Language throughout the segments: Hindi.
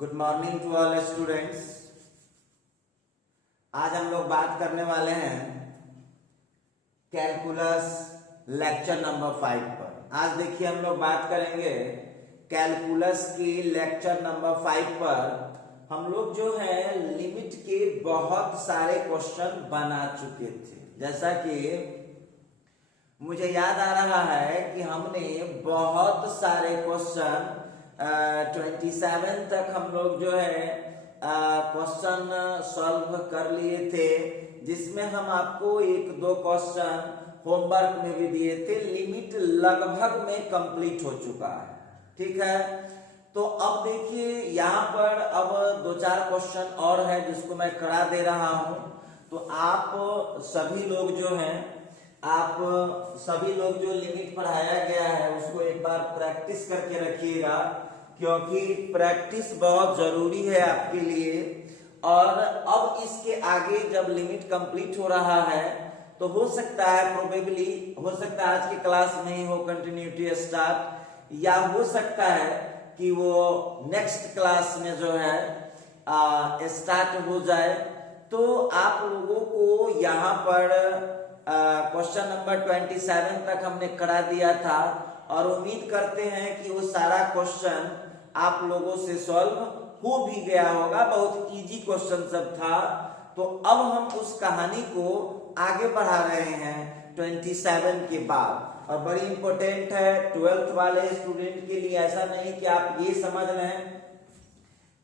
Good morning to all students. आज हम लोग बात करने वाले हैं कैलकुलस लेक्चर नंबर 5 पर। आज देखिए हम लोग बात करेंगे कैलकुलस की लेक्चर नंबर 5 पर। हम लोग जो है लिमिट के बहुत सारे क्वेश्चन बना चुके थे, जैसा कि मुझे याद आ रहा है कि हमने बहुत सारे क्वेश्चन 27 तक हम लोग जो है क्वेश्चन सॉल्व कर लिए थे, जिसमें हम आपको एक दो क्वेश्चन होमवर्क में भी दिए थे। लिमिट लगभग में कंप्लीट हो चुका है, ठीक है। तो अब देखिए यहाँ पर अब दो चार क्वेश्चन और है जिसको मैं करा दे रहा हूं। तो आप सभी लोग जो जो लिमिट पढ़ाया गया है उसको एक बार प्रैक्टिस करके रखिएगा, क्योंकि प्रैक्टिस बहुत जरूरी है आपके लिए। और अब इसके आगे जब लिमिट कंप्लीट हो रहा है तो हो सकता है प्रोबेबली हो सकता है आज की क्लास में ही हो कंटिन्यूटी स्टार्ट, या हो सकता है कि वो नेक्स्ट क्लास में जो है स्टार्ट हो जाए। तो आप लोगों को यहाँ पर क्वेश्चन नंबर 27 तक हमने करा दिया था और उम्मीद करते हैं कि वो सारा क्वेश्चन आप लोगों से सॉल्व हो भी गया होगा। बहुत इजी क्वेश्चन सब था। तो अब हम उस कहानी को आगे बढ़ा रहे हैं 27 के बाद, और बड़ी इंपॉर्टेंट है 12th वाले स्टूडेंट के लिए। ऐसा नहीं कि आप ये समझ लें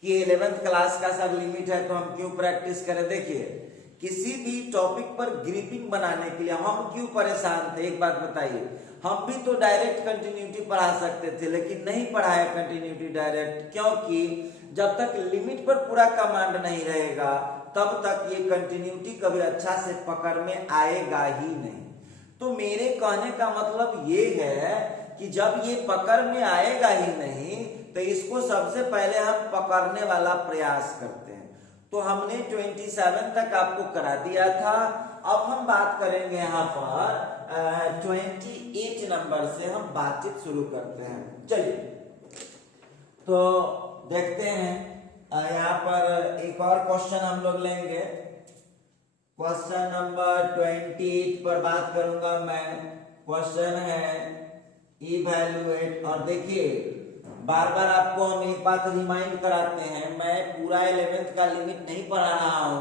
कि 11th क्लास का सब लिमिट है तो हम क्यों प्रैक्टिस करें। देखिए किसी भी टॉपिक पर ग्रिपिंग बनाने के लिए हम क्यों परेशान थे, एक बात बताइए। हम भी तो डायरेक्ट कंटिन्यूटी पढ़ा सकते थे, लेकिन नहीं पढ़ाया कंटिन्यूटी डायरेक्ट, क्योंकि जब तक लिमिट पर पूरा कमांड नहीं रहेगा तब तक ये कंटिन्यूटी कभी अच्छा से पकड़ में आएगा ही नहीं। तो मेरे कहने का मतलब ये है कि जब ये पकड़ में आएगा ही नहीं तो इसको सबसे पहले हम पकड़ने वाला प्रयास करते हैं। तो हमने 27 तक आपको करा दिया था। अब हम बात करेंगे यहाँ पर 28 नंबर से हम बातचीत शुरू करते हैं। चलिए तो देखते हैं यहाँ पर एक और क्वेश्चन हम लोग लेंगे। क्वेश्चन नंबर 28 पर बात करूंगा मैं। क्वेश्चन है इवैल्यूएट। और देखिए बार बार आपको हम एक बात रिमाइंड कराते हैं, मैं पूरा 11th का लिमिट नहीं पढ़ा रहा हूं,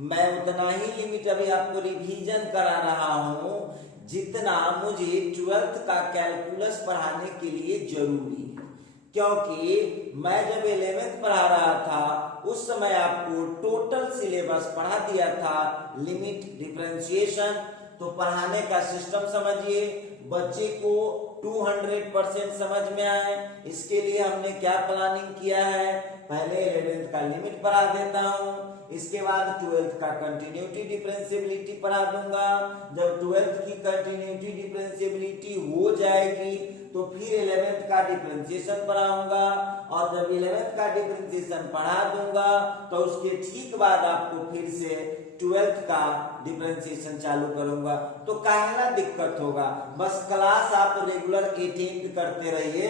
मैं उतना ही लिमिट अभी आपको रिवीजन करा रहा हूं जितना मुझे 12th का कैलकुलस पढ़ाने के लिए जरूरी है। क्योंकि मैं जब 11th पढ़ा रहा था उस समय आपको टोटल सिलेबस पढ़ा दिया था, लिमिट, डिफरेंशिएशन। तो पढ़ाने का सिस्टम समझिए, बच्चे को 200% समझ में आए, इसके लिए हमने क्या प्लानिंग किया है। पहले 11th का लिमिट पढ़ा देता हूं, इसके बाद 12th का कंटिन्यूटी डिफरेंशिएबिलिटी पढ़ा दूंगा। जब 12th की कंटिन्यूटी डिफरेंशिएबिलिटी हो जाएगी तो फिर 11th का डिफरेंशिएशन पढ़ाऊंगा, और जब 11th का डिफरेंशिएशन पढ़ा दूंगा तो उसके ठीक बाद आपको फिर से 12th का डिफरेंशिएशन चालू करूंगा। तो काहला दिक्कत होगा, बस क्लास आप रेगुलर अटेंड करते रहिए।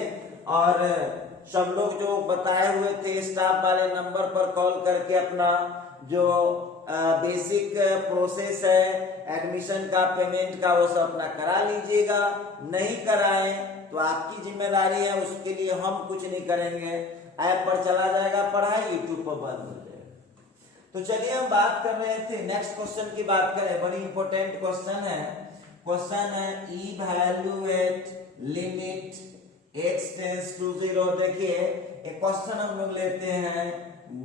और सब लोग जो बताए हुए थे स्टाफ वाले नंबर पर कॉल करके अपना जो बेसिक प्रोसेस है एडमिशन का, पेमेंट का, वो सब अपना करा लीजिएगा। नहीं कराएं तो आपकी जिम्मेदारी है, उसके लिए हम कुछ नहीं करेंगे। ऐप पर चला जाएगा पढ़ाई, यूट्यूब पर बंद हो जाएगा। तो चलिए हम बात कर रहे थे, नेक्स्ट क्वेश्चन की बात करें। बड़ी इंपॉर्टेंट क्वेश्चन है। क्वेश्चन है evaluate limit x tends to 0। देखिए एक क्वेश्चन हम लोग लेते हैं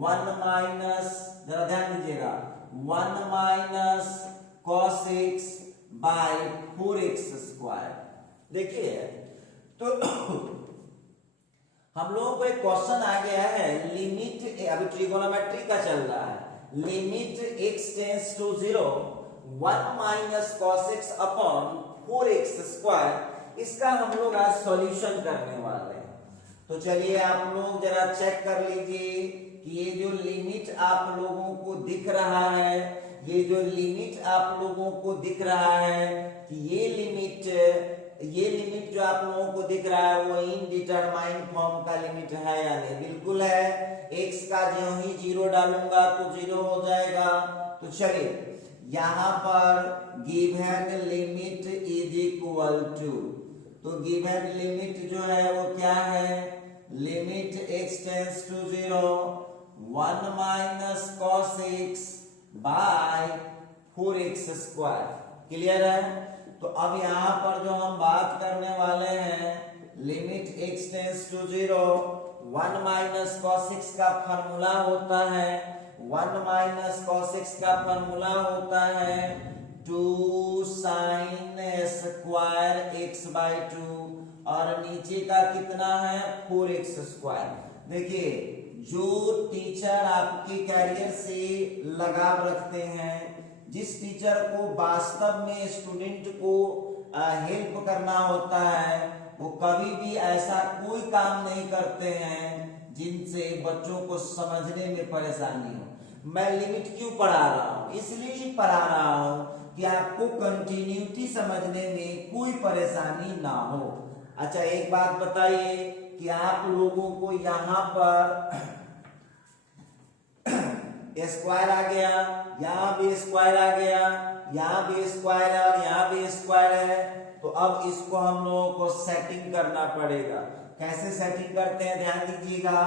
1 माइनस, जरा ध्यान दीजिएगा, 1 minus cos x by 4x square. देखिए तो हम लोगों को एक क्वेश्चन आ गया है, लिमिट, अभी ट्रिगोनोमेट्री का चल रहा है, limit x tends to 0 1 minus cos x upon 4x square. इसका हम लोग आज सॉल्यूशन करने वाले हैं। तो चलिए आप लोग जरा चेक कर लीजिए कि ये जो लिमिट आप लोगों को दिख रहा है, ये जो लिमिट आप लोगों को दिख रहा है कि ये लिमिट ये लिमिट जो आप लोगों को दिख रहा है वो इनडिटरमाइंड फॉर्म का लिमिट है या नहीं? बिल्कुल है। x का जो ही 0 डालूंगा तो 0 हो जाएगा। तो चलिए यहाँ पर given limit is equal to, तो गिवन लिमिट जो है वो क्या है? Limit x tends to 0 1 minus cos x by 4x square. Clear है? तो अब यहाँ पर जो हम बात करने वाले हैं limit x tends to 0 1 minus cos x का फॉर्मूला होता है 1 माइनस cos x का फॉर्मूला होता है 2 sin स्क्वायर x बाई 2 और नीचे का कितना है 4x स्क्वायर। देखिए जो टीचर आपके कैरियर से लगाव रखते हैं, जिस टीचर को वास्तव में स्टूडेंट को हेल्प करना होता है, वो कभी भी ऐसा कोई काम नहीं करते हैं जिनसे बच्चों को समझने में परेशानी हो। मैं लिमिट क्यों पढ़ा रहा हूँ? इसलिए ही पढ़ा रहा हूँ कि आपको कंटिन्यूटी समझने में कोई परेशानी ना हो। अच्छा एक बात बताइए कि आप लोगों को यहाँ पर स्क्वायर आ गया, यहाँ भी स्क्वायर आ गया, यहाँ भी स्क्वायर है और यहाँ भी स्क्वायर है। तो अब इसको हम लोगों को सेटिंग करना पड़ेगा। कैसे सेटिंग करते हैं ध्यान दीजिएगा।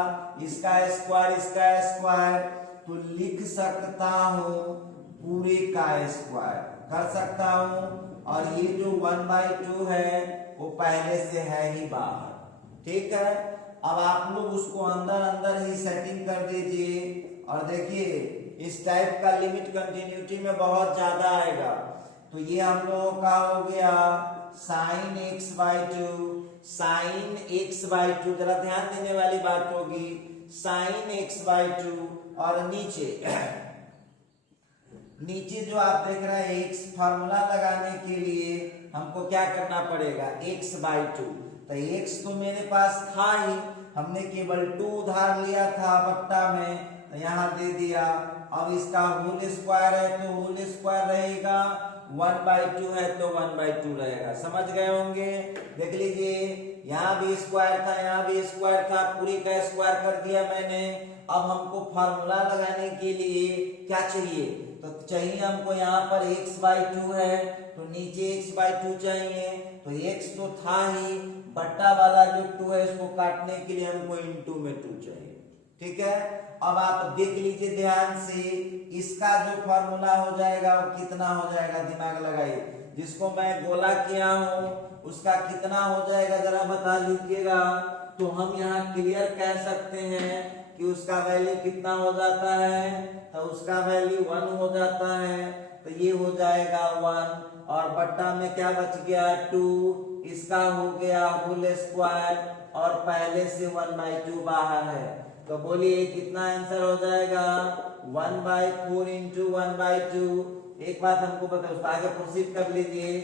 इसका स्क्वायर तो लिख सकता हूँ पूरे का स्क्वायर कर सकता हूँ, और ये जो 1/2 है वो पहले से है ही बाहर। ठीक है, अब आप लोग उसको अंदर अंदर ही सेटिंग कर दीजिए। और देखिए इस टाइप का लिमिट कंटिन्यूटी में बहुत ज्यादा आएगा। तो ये हम लोगों का हो गया sin x बाई 2, जरा ध्यान देने वाली बात होगी, sin x बाई 2। और नीचे जो आप देख रहे हैं x, फार्मूला लगाने के लिए हमको क्या करना पड़ेगा x बाई 2। तो x तो मेरे पास था ही, हमने केवल 2 उधार लिया था बट्टा में, तो यहाँ दे दिया। अब इसका होल स्क्वायर है तो होल स्क्वायर रहेगा, 1/2 है तो 1/2 रहेगा। समझ गए होंगे? देख लीजिए यहाँ भी स्क्वायर था, यहाँ भी स्क्वायर था, पूरी का स्क्वायर कर दिया मैंने। अब हमको फार्मूला लगाने के लिए क्या चाहिए? तो चाहिए हमको यहाँ पर x/2 है तो नीचे x/2 चाहिए। तो x तो था ही, बट्टा वाला जो 2 है इसको काटने के लिए हमको इनटू में 2 चाहिए। ठीक है, अब आप देख लीजिए ध्यान से, इसका जो फॉर्मूला हो जाएगा वो कितना हो जाएगा, दिमाग लगाइए। जिसको मैं गोला किया हूं उसका कितना हो जाएगा जरा बता लीजिएगा। तो हम यहाँ क्लियर कह सकते हैं कि उसका वैल्यू कितना हो जाता है, तो उसका वैल्यू 1 हो जाता है। तो ये हो जाएगा 1 और बट्टा में क्या बच गया 2, इसका हो गया होल स्क्वायर और पहले से 1/2 बाहर है। तो बोलिए कितना आंसर हो जाएगा 1/4 इंटू 1/2। एक बात हमको बताओ, उसको आगे प्रोसीड कर लीजिए।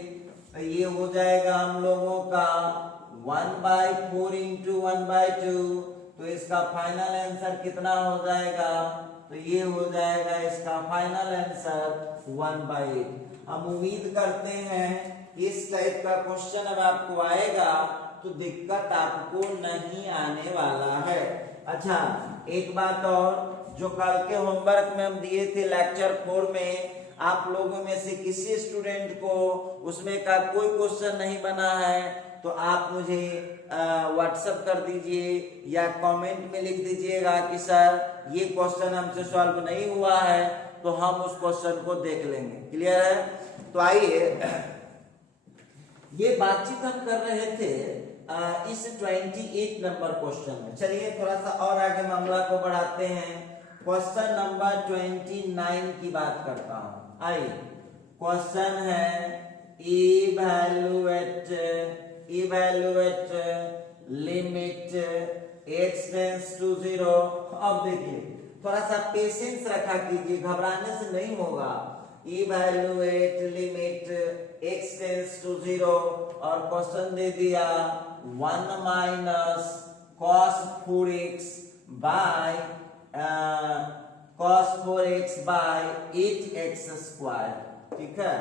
तो ये हो जाएगा हम लोगों का 1/4 इंटू 1/2। तो इसका फाइनल आंसर कितना हो जाएगा? तो ये हो जाएगा इसका फाइनल आंसर 1/8। हम उम्मीद करते हैं इस टाइप का क्वेश्चन अब आपको आएगा तो दिक्कत आपको नहीं आने वाला है। अच्छा एक बात और, जो कल के होमवर्क में हम दिए थे लेक्चर 4 में, आप लोगों में से किसी स्टूडेंट को उसमें का कोई क्वेश्चन नहीं बना है तो आप मुझे व्हाट्सएप कर दीजिए या कमेंट में लिख दीजिएगा कि सर ये क्वेश्चन हमसे सॉल्व नहीं हुआ है, तो हम उस क्वेश्चन को देख लेंगे। क्लियर है? तो आइए, ये बातचीत हम कर रहे थे इस 28 नंबर क्वेश्चन में। चलिए थोड़ा सा और आगे मामला को बढ़ाते हैं। क्वेश्चन नंबर 29 की बात करता हूं। आइए, क्वेश्चन है evaluate limit x tends to 0। अब देखिए थोड़ा सा पेशेंस रखा कीजिए, घबराने से नहीं होगा। Evaluate limit x tends to 0 और क्वेश्चन दे दिया 1 minus cos 4x by 8x square. ठीक है,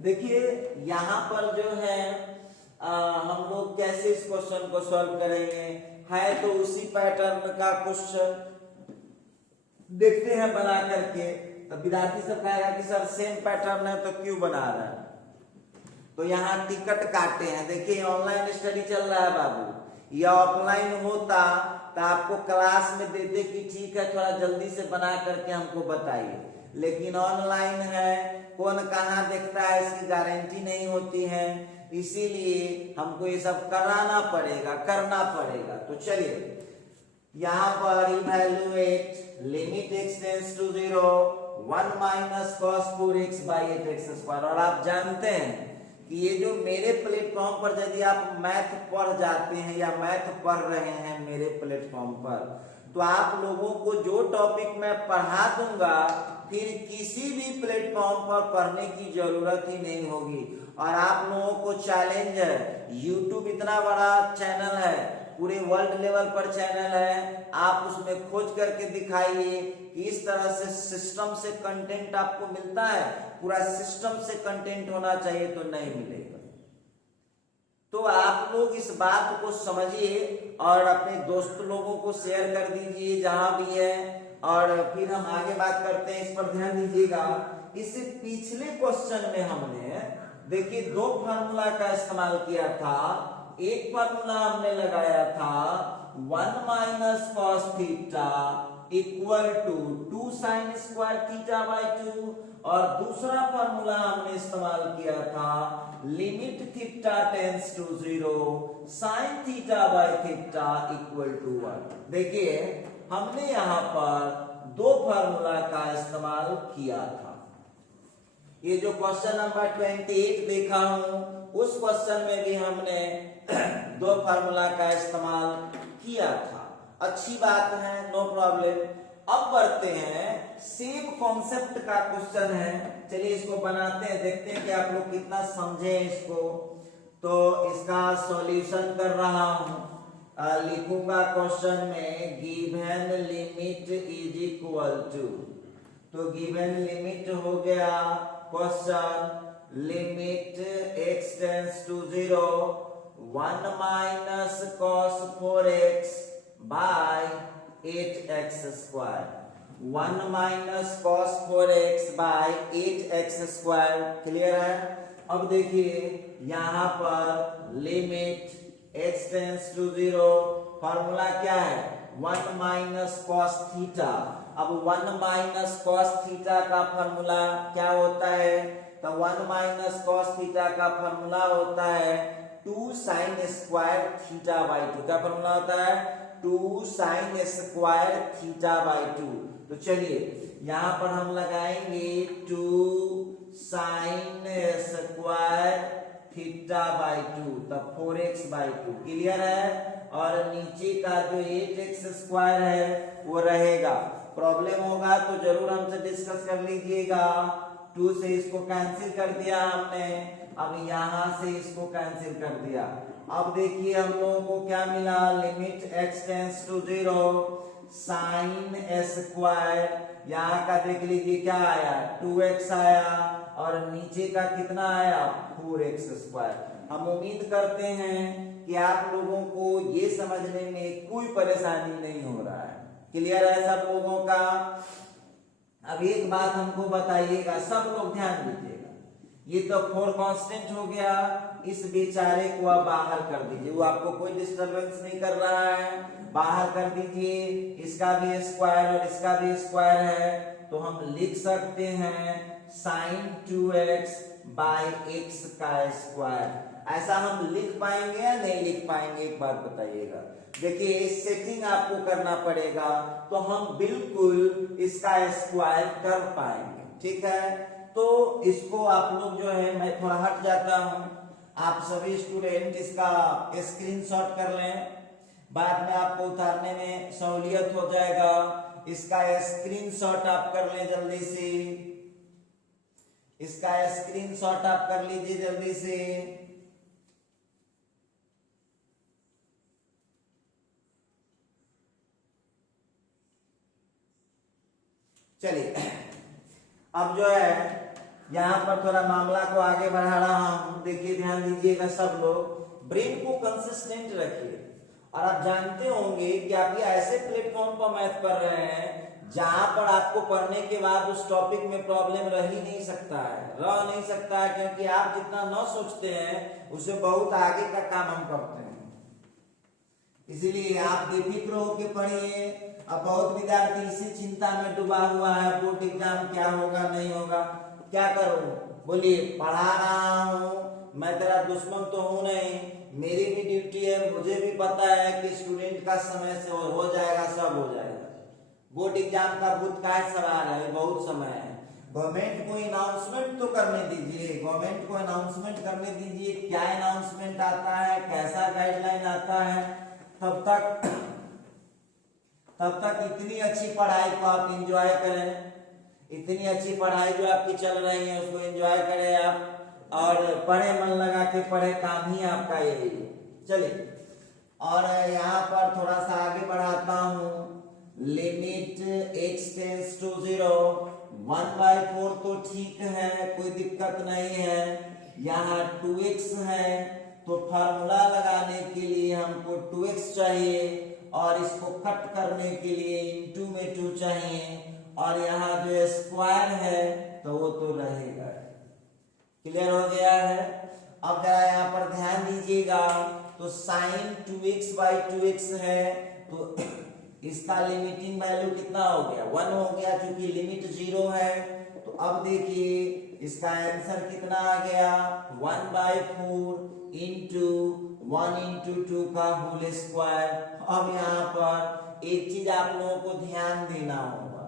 देखिए यहाँ पर जो है हम लोग कैसे इस क्वेश्चन को सॉल्व करेंगे, है तो उसी पैटर्न का क्वेश्चन देखते हैं बना करके। तो विद्यार्थी सब कहेगा कि सर सेम पैटर्न है तो क्यों बना रहा है। तो यहाँ टिकट काटे हैं, देखिए ऑनलाइन स्टडी चल रहा है बाबू, या ऑफलाइन होता तो आपको क्लास में देते कि ठीक है थोड़ा जल्दी से बना करके हमको बताइए, लेकिन ऑनलाइन है, कौन कहाँ देखता है इसकी गारंटी नहीं होती है, इसीलिए हमको ये सब करना पड़ेगा। तो चलिए यहाँ पर evaluate limit x tends to 0 1 minus cos 4x by 8x square. और आप जानते हैं कि ये जो मेरे प्लेटफॉर्म पर यदि आप मैथ पढ़ जाते हैं या मैथ पढ़ रहे हैं मेरे प्लेटफॉर्म पर, तो आप लोगों को जो टॉपिक मैं पढ़ा दूंगा फिर किसी भी प्लेटफॉर्म पर पढ़ने की जरूरत ही नहीं होगी। और आप लोगों को चैलेंज है, यूट्यूब इतना बड़ा चैनल है, पूरे वर्ल्ड लेवल पर चैनल है, आप उसमें खोज करके दिखाइए कि इस तरह से सिस्टम से कंटेंट आपको मिलता है, पूरा सिस्टम से कंटेंट होना चाहिए तो नहीं मिलेगा। तो आप लोग इस बात को समझिए और अपने दोस्त लोगों को शेयर कर दीजिए जहां भी है, और फिर हम आगे बात करते हैं। इस पर ध्यान दीजिएगा, इससे पिछले क्वेश्चन में हमने देखिए दो फार्मूला का इस्तेमाल किया था। एक फार्मूला हमने लगाया था 1 minus cos theta equal to 2 sine square theta by 2, और दूसरा फार्मूला हमने इस्तेमाल किया था limit theta tends to 0 sine theta by theta equal to 1। देखिए हमने यहाँ पर दो फार्मूला का इस्तेमाल किया था। ये जो क्वेश्चन नंबर 28 देखा हूं, उस क्वेश्चन में भी हमने दो फार्मूला का इस्तेमाल किया था। अच्छी बात है, नो प्रॉब्लम। अब बढ़ते हैं, सेम कॉन्सेप्ट का क्वेश्चन है, चलिए इसको बनाते हैं, देखते हैं कि आप लोग कितना समझे इसको। तो इसका सॉल्यूशन कर रहा हूं, लिखूंगा क्वेश्चन में given limit is equal to, तो गिवन लिमिट हो गया question limit x tends to 0 1 minus cos 4x by 8x square, 1 minus cos 4x by 8x square. Clear है। अब देखिए यहाँ पर limit x tends to 0, formula क्या है 1 माइनस cos थीटा। अब 1 माइनस cos थीटा का फॉर्मूला क्या होता है, तो 1 माइनस cos थीटा का फॉर्मूला होता है 2 साइन स्क्वायर थीटा बाई 2। क्या फॉर्मूला होता है 2 साइन स्क्वायर थीटा बाई 2। तो चलिए यहाँ पर हम लगाएंगे 2 साइन स्क्वायर थीटा बाई 2, तब 4x बाई 2। क्लियर है। और नीचे का जो 8x स्क्वायर है वो रहेगा। प्रॉब्लम होगा तो जरूर हमसे डिस्कस कर लीजिएगा। 2 से इसको कैंसिल कर दिया हमने, अब यहां से इसको कैंसिल कर दिया। अब देखिए हम लोगों को क्या मिला, limit x tends to 0 sine square, यहाँ का देख लीजिए क्या आया 2x आया, और नीचे का कितना आया 4x स्क्वायर। हम उम्मीद करते हैं कि आप लोगों को ये समझने में कोई परेशानी नहीं हो रहा है। क्लियर है सब लोगों का। अब एक बात हमको बताइएगा, सब लोग ध्यान दीजिएगा, ये तो 4 कांस्टेंट हो गया, इस बेचारे को आप बाहर कर दीजिए, वो आपको कोई डिस्टरबेंस नहीं कर रहा है, बाहर कर दीजिए। इसका भी स्क्वायर और इसका भी स्क्वायर है, तो हम लिख सकते हैं साइन 2x बाय x का स्क्वायर। ऐसा हम लिख पाएंगे या नहीं लिख पाएंगे, एक बात बताइएगा। देखिए सेटिंग आपको करना पड़ेगा, तो हम बिल्कुल इसका स्क्वायर कर पाएंगे। ठीक है, तो इसको आप लोग जो है, मैं थोड़ा हट जाता हूं, आप सभी स्टूडेंट इसका स्क्रीनशॉट कर लें, बाद में आपको उतारने में सहूलियत हो जाएगा। इसका स्क्रीनशॉट आप कर लें जल्दी से, इसका स्क्रीनशॉट आप कर लीजिए जल्दी से। चलिए अब जो है यहाँ पर थोड़ा मामला को आगे बढ़ा रहा हूं, देखिए ध्यान दीजिएगा सब लोग। ब्रेन को कंसिस्टेंट रखिए। और आप जानते होंगे कि आप ये ऐसे प्लेटफॉर्म पर मैथ पढ़ रहे हैं जहां पर आपको पढ़ने के बाद उस टॉपिक में प्रॉब्लम रह ही नहीं सकता है, क्योंकि आप जितना न सोचते हैं उससे बहुत आगे का काम हम करते हैं। इसीलिए आप बेफिक्र होकर पढ़िए। अब बहुत विद्यार्थी इसी चिंता में डूबा हुआ है, बोर्ड एग्जाम क्या होगा नहीं होगा, क्या करूं? बोलिए, पढ़ा रहा हूं, मैं तेरा दुश्मन तो हूं नहीं, मेरी भी ड्यूटी है, मुझे भी पता है कि स्टूडेंट का समय से हो जाएगा, सब हो जाएगा। बोर्ड एग्जाम का भूत का सवाल है, बहुत समय है। गवर्नमेंट को अनाउंसमेंट तो करने दीजिए, गवर्नमेंट को अनाउंसमेंट करने दीजिए, क्या अनाउंसमेंट आता है, कैसा गाइडलाइन आता है, तब तक इतनी अच्छी पढ़ाई को आप एंजॉय करें। इतनी अच्छी पढ़ाई जो आपकी चल रही है उसको एंजॉय करें आप, और पढ़े, मन लगा के पढ़े, काम ही आपका यही है। चलिए, और यहाँ पर थोड़ा सा आगे बढ़ाता हूँ। लिमिट x टेंड्स टू 0, 1/4 तो ठीक है, कोई दिक्कत नहीं है। यहाँ 2x है तो फार्मूला लगाने के लिए हमको 2x चाहिए, और इसको कट करने के लिए इनटू में 2 चाहिए, और यहाँ जो स्क्वायर है तो वो तो रहेगा। क्लियर हो गया है? अब जरा यहाँ पर ध्यान दीजिएगा, तो साइन 2x/2x है, तो इसका लिमिटिंग वैल्यू कितना हो गया? 1 हो गया, क्योंकि लिमिट 0 है। तो अब देखिए इसका आंसर कितना आ गया? 1/4 इंटू 1 इंटू 2 का होल स्क्वायर। अब यहाँ पर एक चीज आप लोगों को ध्यान देना होगा,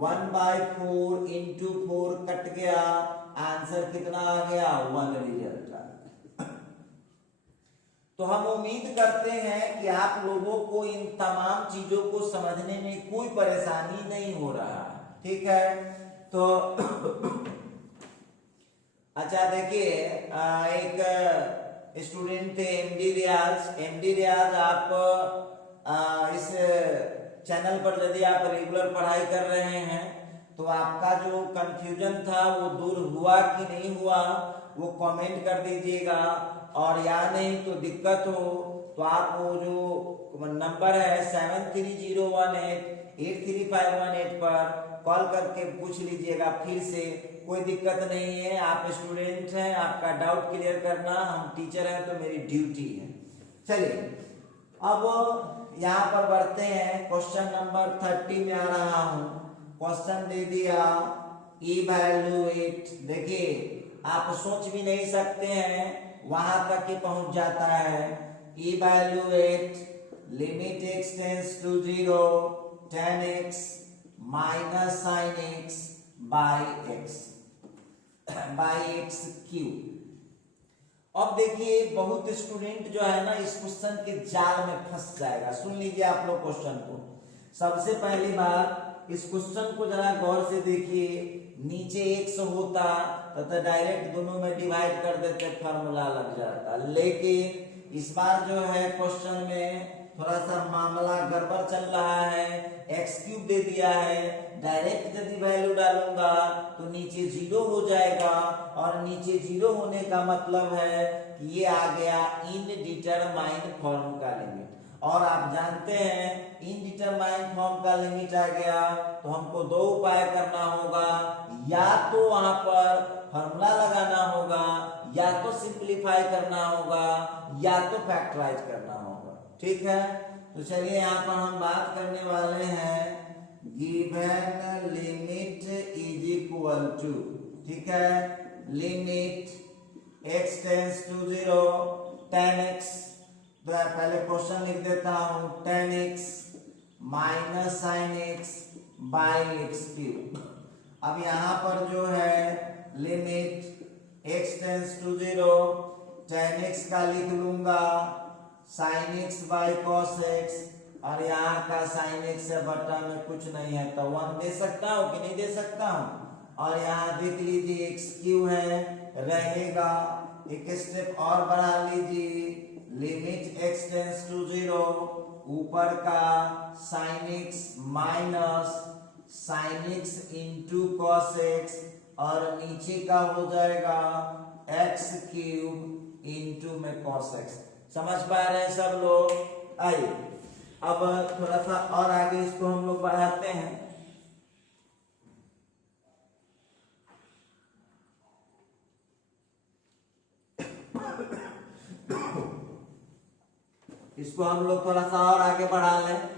1/4 इंटू 4 कट गया, आंसर कितना आ गया? 1 रिजल्ट आ गया। तो हम उम्मीद करते हैं कि आप लोगों को इन तमाम चीजों को समझने में कोई परेशानी नहीं हो रहा, ठीक है? तो अच्छा देखिए, एक स्टूडेंट थे एमडी रियाज। आप इस चैनल पर यदि आप रेगुलर पढ़ाई कर रहे हैं तो आपका जो कंफ्यूजन था वो दूर हुआ कि नहीं हुआ, वो कमेंट कर दीजिएगा। और या नहीं तो दिक्कत हो तो आप वो जो नंबर है 7301883518 पर कॉल करके पूछ लीजिएगा फिर से, कोई दिक्कत नहीं है। आप स्टूडेंट हैं, आपका डाउट क्लियर करना, हम टीचर हैं तो मेरी ड्यूटी है। चलिए, अब यहाँ पर बढ़ते हैं, क्वेश्चन नंबर 30 में आ रहा हूं। क्वेश्चन दे दिया, इवैल्यूएट। देखिए, आप सोच भी नहीं सकते हैं, वहां तक ही पहुंच जाता है। Evaluate limit x tends to 0 tan x minus sine x by x cube. अब देखिए, बहुत स्टूडेंट जो है ना इस क्वेश्चन के जाल में फंस जाएगा। सुन लीजिए आप लोग क्वेश्चन को। सबसे पहली बात, इस क्वेश्चन को जरा गौर से देखिए। नीचे x होता तो डायरेक्ट दोनों में डिवाइड कर देते, फार्मूला लग जाता। लेकिन इस बार जो है क्वेश्चन में थोड़ा सा मामला गड़बड़ चल रहा है। x³ दे दिया है, डायरेक्ट यदि वैल्यू डालूंगा तो नीचे 0 हो जाएगा, और नीचे 0 होने का मतलब है कि ये आ गया इनडिटरमाइंड फॉर्म का लिमिट। और आप जानते हैं इनडिटरमाइंड फॉर्म का लिमिट आ गया तो हमको 2 उपाय करना होगा, या तो वहां पर फॉर्मूला लगाना होगा, या तो सिंपलीफाई करना होगा, या तो फैक्टराइज करना होगा। ठीक है, तो चलिए यहाँ पर हम बात करने वाले हैं given limit is equal to, ठीक है, limit x tends to 0 tan x। तो पहले क्वेश्चन लिख देता हूं, tan x minus sine x by x cube. अब यहाँ पर जो है limit x tends to 0 tan x का लिख लूंगा sine x by cos x, और यहाँ का साइन x से बटा में कुछ नहीं है तो 1 दे सकता हूँ कि नहीं दे सकता हूँ। और यहाँ देख लीजिए x³ है, रहेगा। एक स्टेप और बढ़ा लीजिए, लिमिट x टेंड्स टू 0 ऊपर का sine x minus sine x into cos x, और नीचे का हो जाएगा एक्स क्यूब इंटू में कॉस एक्स। समझ पा रहे हैं सब लोग? आइए अब थोड़ा सा और आगे इसको हम लोग बढ़ाते हैं। इसको हम लोग थोड़ा सा और आगे बढ़ा लें।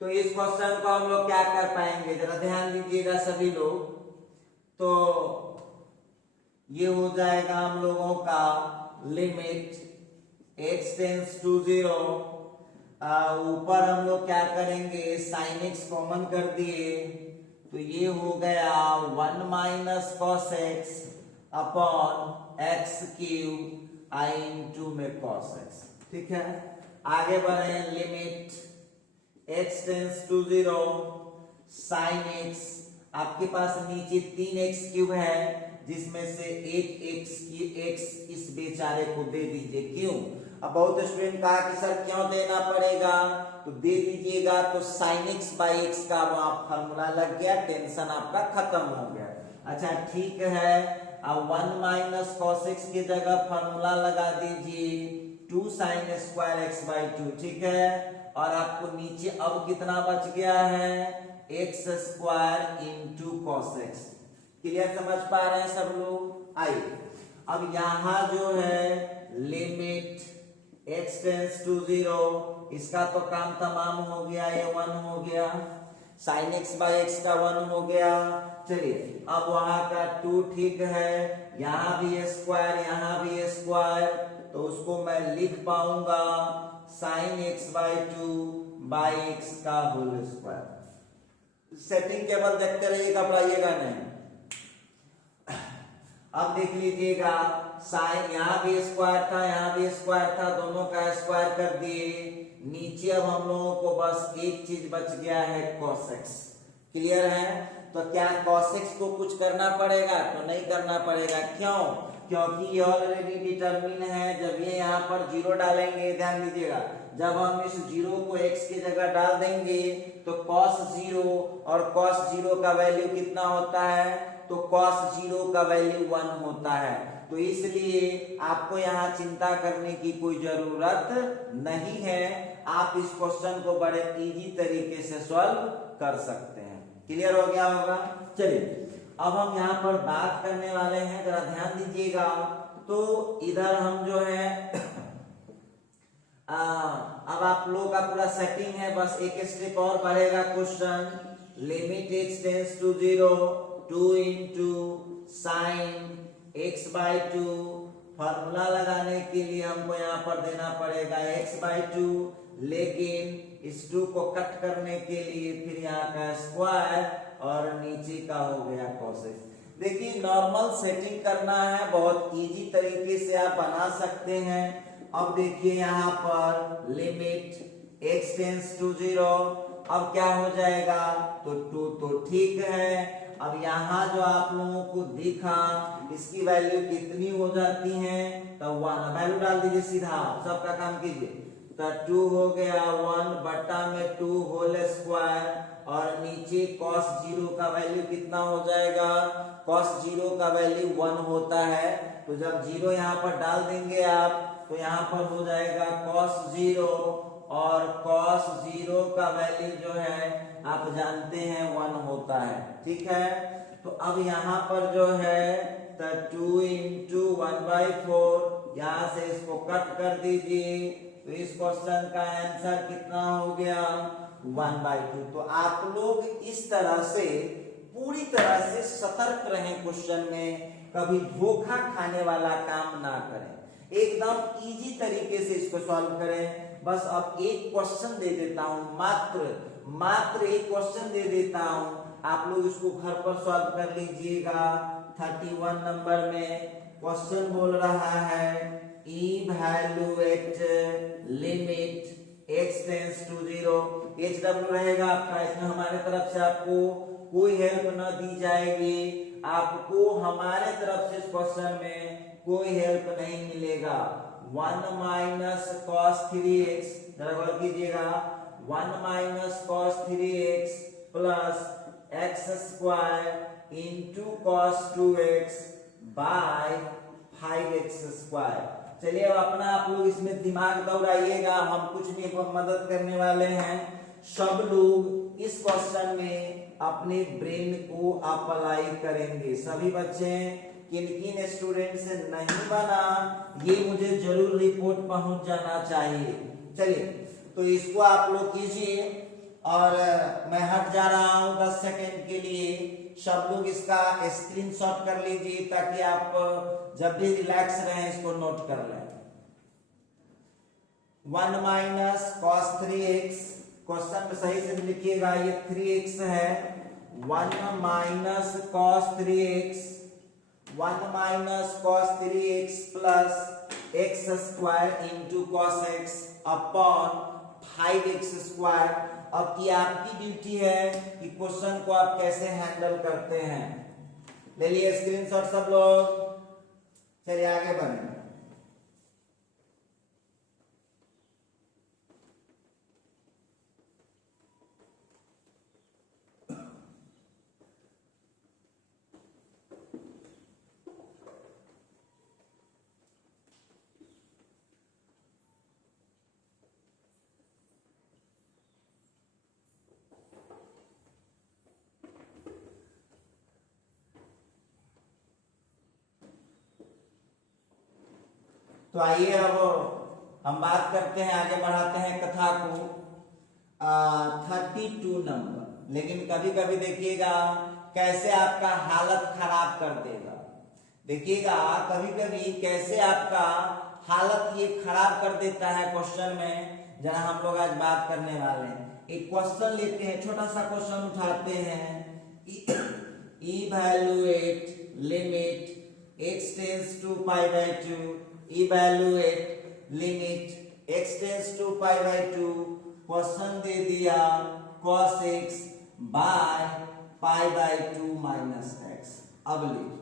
तो इस क्वेश्चन को हम लोग क्या कर पाएंगे, जरा ध्यान दीजिएगा सभी लोग। तो ये हो जाएगा हम लोगों का लिमिट x टेंस टू 0। ऊपर हम लोग क्या करेंगे, साइन एक्स कॉमन कर दिए, तो ये हो गया 1 minus cos x upon x cube I into में कॉस एक्स। ठीक है, आगे बढ़े। Limit x tends to 0 sine x, आपके पास नीचे 3x क्यूब है जिसमें से एक x इस बेचारे को दे दीजिए। क्यों? अब बहुत स्टूडेंट कहा कि सर क्यों देना पड़ेगा, तो दे दीजिएगा तो साइन x बाई एक्स का आप फॉर्मूला लग गया, टेंशन आपका खत्म हो गया। अच्छा ठीक है, अब 1 माइनस कॉस एक्स की जगह फॉर्मूला लगा दीजिए 2 साइन स्क्वायर एक्स बाई 2। ठीक है, और आपको नीचे अब कितना बच गया है, x square into cos x. Clear, समझ पा रहे हैं सब लोग? आइए अब यहां जो है लिमिट x टेंस टू 0, इसका तो काम तमाम हो गया, ये 1 हो गया, साइन x बाई एक्स का 1 हो गया। चलिए अब वहां का 2 ठीक है, यहां भी स्क्वायर यहां भी स्क्वायर, तो उसको मैं लिख पाऊंगा sine x by 2 by x का होल स्क्वायर। सेटिंग केवल देखते रहिएगा, पढ़ाइएगा नहीं। अब देख लीजिएगा, साइन यहां भी स्क्वायर था यहां भी स्क्वायर था, दोनों का स्क्वायर कर दिए। नीचे अब हम लोगों को बस एक चीज बच गया है, cos x। क्लियर है? तो क्या cos x को कुछ करना पड़ेगा? तो नहीं करना पड़ेगा। क्यों? क्योंकि ये ऑलरेडी डिटरमिन है। जब ये यहाँ पर 0 डालेंगे, ध्यान दीजिएगा, जब हम इस 0 को x की जगह डाल देंगे तो cos 0 और cos 0 का वैल्यू कितना होता है, तो cos 0 का वैल्यू 1 होता है। तो इसलिए आपको यहाँ चिंता करने की कोई जरूरत नहीं है, आप इस क्वेश्चन को बड़े इजी तरीके से सॉल्व कर सकते हैं। क्लियर हो गया होगा? चलिए अब हम यहाँ पर बात करने वाले हैं, जरा ध्यान दीजिएगा। तो इधर हम जो है अब आप लोग का पूरा सेटिंग है, बस एक स्टेप और बढ़ेगा question. Limit x tends to 0 2 into sine x by 2, formula लगाने के लिए हमको यहाँ पर देना पड़ेगा x बाई 2, लेकिन इस 2 को कट करने के लिए फिर यहाँ का स्क्वायर और नीचे का हो गया cos x। देखिए नॉर्मल सेटिंग करना है, बहुत इजी तरीके से आप बना सकते हैं। अब देखिए यहाँ पर लिमिट x टेंस टू 0, अब क्या हो जाएगा, तो 2 तो ठीक है। अब यहाँ जो आप लोगों को दिखा, इसकी वैल्यू कितनी हो जाती है, तो 1 वैल्यू डाल दीजिए, सीधा सबका काम कीजिए। तो 2 हो गया 1 बटा में 2 होल स्क्वायर, और नीचे cos 0 का वैल्यू कितना हो जाएगा, cos 0 का वैल्यू 1 होता है। तो जब 0 यहाँ पर डाल देंगे आप, तो यहाँ पर हो जाएगा cos 0, और cos 0 का वैल्यू जो है आप जानते हैं 1 होता है। ठीक है, तो अब यहाँ पर जो है 2 इंटू 1/4, यहाँ से इसको कट कर दीजिए, तो इस क्वेश्चन का आंसर कितना हो गया, 1/2। तो आप लोग इस तरह से पूरी तरह से सतर्क रहें, क्वेश्चन में कभी धोखा खाने वाला काम ना करें, एकदम इजी तरीके से इसको सॉल्व करें। बस अब एक क्वेश्चन दे देता हूं, मात्र एक क्वेश्चन दे देता हूं, आप लोग इसको घर पर सॉल्व कर लीजिएगा। 31 नंबर में क्वेश्चन बोल रहा है evaluate limit x tends to 0, HW रहेगा आपका, इसमें हमारे तरफ से आपको कोई हेल्प न दी जाएगी, आपको हमारे तरफ से इस क्वेश्चन में कोई हेल्प नहीं मिलेगा। 1 माइनस कॉस 3x, जरा गौर कीजिएगा, 1 minus cos 3x plus x square into cos 2x by 5x square. चलिए अब अपना आप लोग इसमें दिमाग दौड़ाइएगा, हम कुछ नहीं मदद करने वाले हैं। सब लोग इस क्वेश्चन में अपने ब्रेन को अप्लाई करेंगे। सभी बच्चे किन किन स्टूडेंट से नहीं बना ये मुझे जरूर रिपोर्ट पहुंच जाना चाहिए। चलिए तो इसको आप लोग कीजिए और मैं हट जा रहा हूं 10 सेकेंड के लिए। सब लोग इसका स्क्रीनशॉट कर लीजिए ताकि आप जब भी रिलैक्स रहें इसको नोट कर लें। 1 माइनस कॉस 3x, क्वेश्चन में सही से लिखिएगा, ये 3x है। 1 minus cos 3x, 1 minus cos 3x plus x square into cos x upon 5x square. अब की आपकी ड्यूटी है कि क्वेश्चन को आप कैसे हैंडल करते हैं। ले लिए स्क्रीनशॉट सब लोग, चलिए आगे बढ़ें। तो आइए अब हम बात करते हैं, आगे बढ़ाते हैं कथा को 32 नंबर। लेकिन कभी कभी देखिएगा कैसे आपका हालत खराब कर देगा। देखिएगा कभी कभी कैसे आपका हालत ये खराब कर देता है क्वेश्चन में। जरा हम लोग आज बात करने वाले हैं, एक क्वेश्चन लेते हैं, छोटा सा क्वेश्चन उठाते हैं। Evaluate limit x tends to pi by 2, evaluate limit x tends to pi by 2, question दे दिया cos x by pi by 2 minus x। अब लीजिए,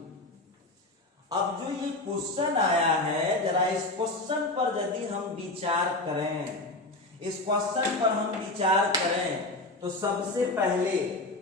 अब जो ये क्वेश्चन आया है, जरा इस क्वेश्चन पर यदि हम विचार करें, इस क्वेश्चन पर हम विचार करें तो सबसे पहले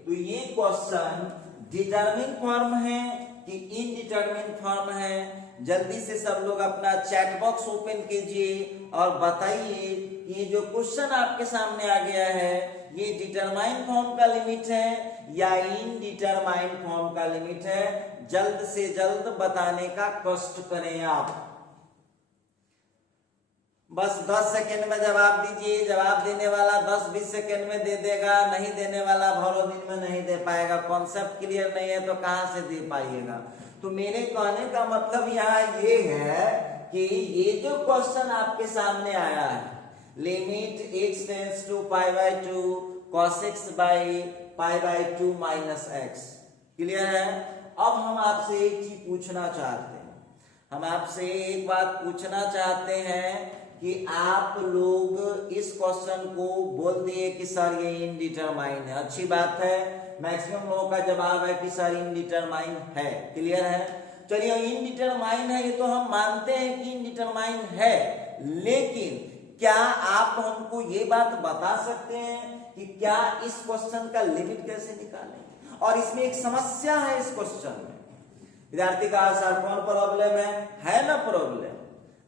तो ये क्वेश्चन डिटरमिन फॉर्म है कि इनडिटरमिन फॉर्म है। जल्दी से सब लोग अपना चैट बॉक्स ओपन कीजिए और बताइए ये जो क्वेश्चन आपके सामने आ गया है ये डिटरमाइन फॉर्म का लिमिट है या इनडिटरमाइन फॉर्म का लिमिट है। जल्द से जल्द बताने का कष्ट करें आप। बस 10 सेकेंड में जवाब दीजिए। जवाब देने वाला 10-20 सेकेंड में दे देगा, नहीं देने वाला भरो दिन में नहीं दे पाएगा। कॉन्सेप्ट क्लियर नहीं है तो कहां से दे पाइएगा। तो मेरे कहने का मतलब यहाँ ये है कि ये जो क्वेश्चन आपके सामने आया है, limit x tends to pi by 2 cos x by pi by 2 minus x, clear है। अब हम आपसे एक चीज पूछना चाहते हैं, हम आपसे एक बात पूछना चाहते हैं कि आप लोग इस क्वेश्चन को बोल दिए कि सर ये इनडिटरमाइन है। अच्छी बात है, मैक्सिमम लोगों का जवाब है कि सर इनडिटरमाइन है, क्लियर है। चलिए इनडिटरमाइन है ये तो हम मानते हैं कि इनडिटरमाइन है, लेकिन क्या आप हमको ये बात बता सकते हैं कि क्या इस क्वेश्चन का लिमिट कैसे निकालें। और इसमें एक समस्या है इस क्वेश्चन में। विद्यार्थी का सर कौन प्रॉब्लम है ना प्रॉब्लम।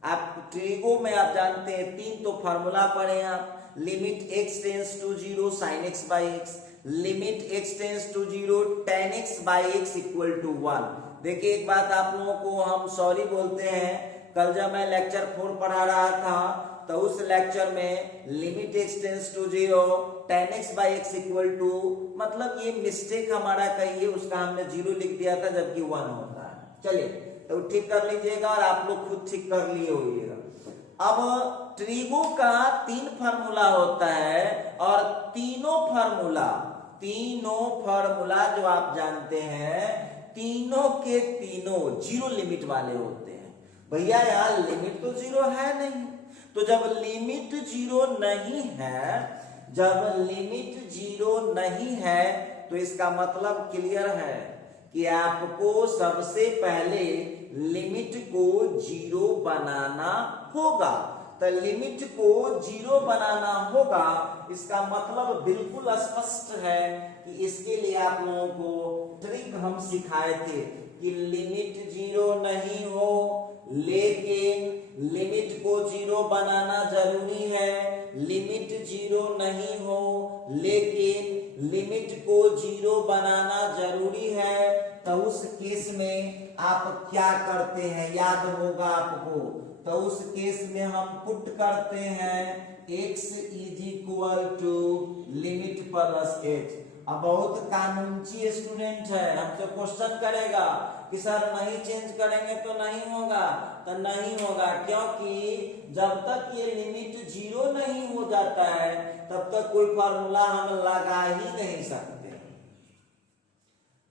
आप ट्रिगो में आप जानते हैं 3 तो फार्मूला पढ़े आप। Limit x tends to 0 sin x by x, limit x tends to 0 tan x by x equal to 1। देखिए एक बात आप लोगों को हम सॉरी बोलते हैं, कल जब मैं लेक्चर 4 पढ़ा रहा था तो उस लेक्चर में limit x tends to 0 tan x by x equal to, मतलब ये मिस्टेक हमारा कहिए उसका हमने 0 लिख दिया था जबकि 1 होता है। चलिए तो ठीक कर लीजिएगा और आप लोग खुद ठीक कर लिए होइएगा। अब ट्रिगो का 3 फार्मूला होता है और तीनों फार्मूला जो आप जानते हैं तीनों के तीनों 0 लिमिट वाले होते हैं। भैया यार लिमिट तो 0 है नहीं, तो जब लिमिट जीरो नहीं है, जब लिमिट जीरो नहीं है तो इसका मतलब क्लियर है कि आपको सबसे पहले लिमिट को जीरो बनाना होगा। तो लिमिट को जीरो बनाना होगा, इसका मतलब बिल्कुल स्पष्ट है कि इसके लिए आप लोगों को ट्रिक हम सिखाए थे कि लिमिट जीरो नहीं हो लेकिन लिमिट को जीरो बनाना जरूरी है, लिमिट जीरो नहीं हो लेकिन लिमिट को जीरो बनाना जरूरी है। तो उस केस में आप क्या करते हैं, याद होगा आपको। तो उस केस में हम पुट करते हैं x is equal to limit plus h। अब बहुत कानूनी स्टूडेंट है, हमसे क्वेश्चन करेगा कि सर नहीं चेंज करेंगे तो नहीं होगा, तो नहीं होगा क्योंकि जब तक ये लिमिट जीरो नहीं हो जाता है तब तक कोई फॉर्मूला हम लगा ही नहीं सकते।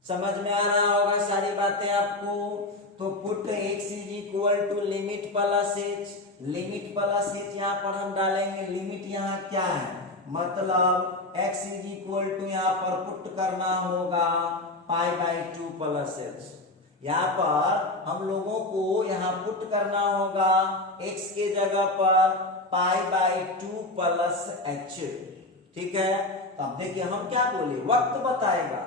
समझ में आ रहा होगा सारी बातें आपको। तो put x is equal to limit plus h, limit plus h यहाँ पर हम डालेंगे, लिमिट यहाँ क्या है, मतलब x इज इक्वल टू यहाँ पर पुट करना होगा पाई बाई 2 प्लस h। यहाँ पर हम लोगों को यहाँ पुट करना होगा x के जगह पर पाई बाई 2 प्लस h। ठीक है, तो अब देखिए हम क्या बोले, वक्त बताएगा,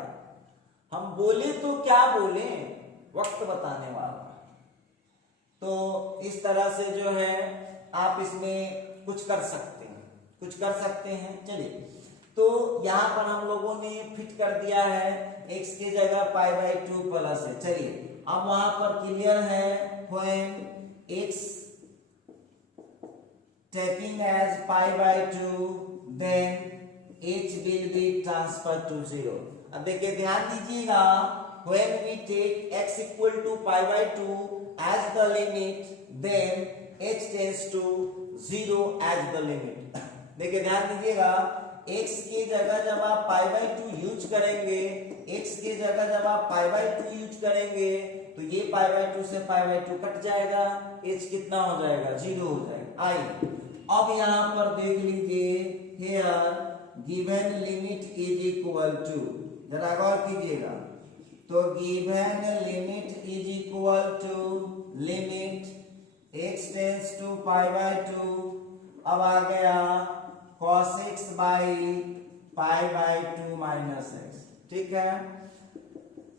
हम बोले तो क्या बोले, वक्त बताने वाला। तो इस तरह से जो है आप इसमें कुछ कर सकते हैं, कुछ कर सकते हैं। चलिए, तो यहां पर हम लोगों ने फिट कर दिया है x के जगह पाई बाई 2 प्लस है। चलिए अब वहां पर क्लियर है, when x taking as pi by 2 then h will be transferred to 0। अब देखिए ध्यान दीजिएगा, when we take x equal to pi by 2 as the limit then h tends to 0 as the limit। देखिए ध्यान दीजिएगा, x की जगह जब आप पाई बाई 2 यूज करेंगे, x की जगह जब आप पाई बाई 2 यूज करेंगे तो ये पाई बाई 2 से पाई बाई 2 कट जाएगा, h कितना हो जाएगा, 0 हो जाएगा। आइए अब यहाँ पर देख लीजिए, here given limit is equal to, जरा गौर कीजिएगा, तो given limit is equal to limit x tends to pi by 2, अब आ गया cos x by pi by 2 minus x। ठीक है,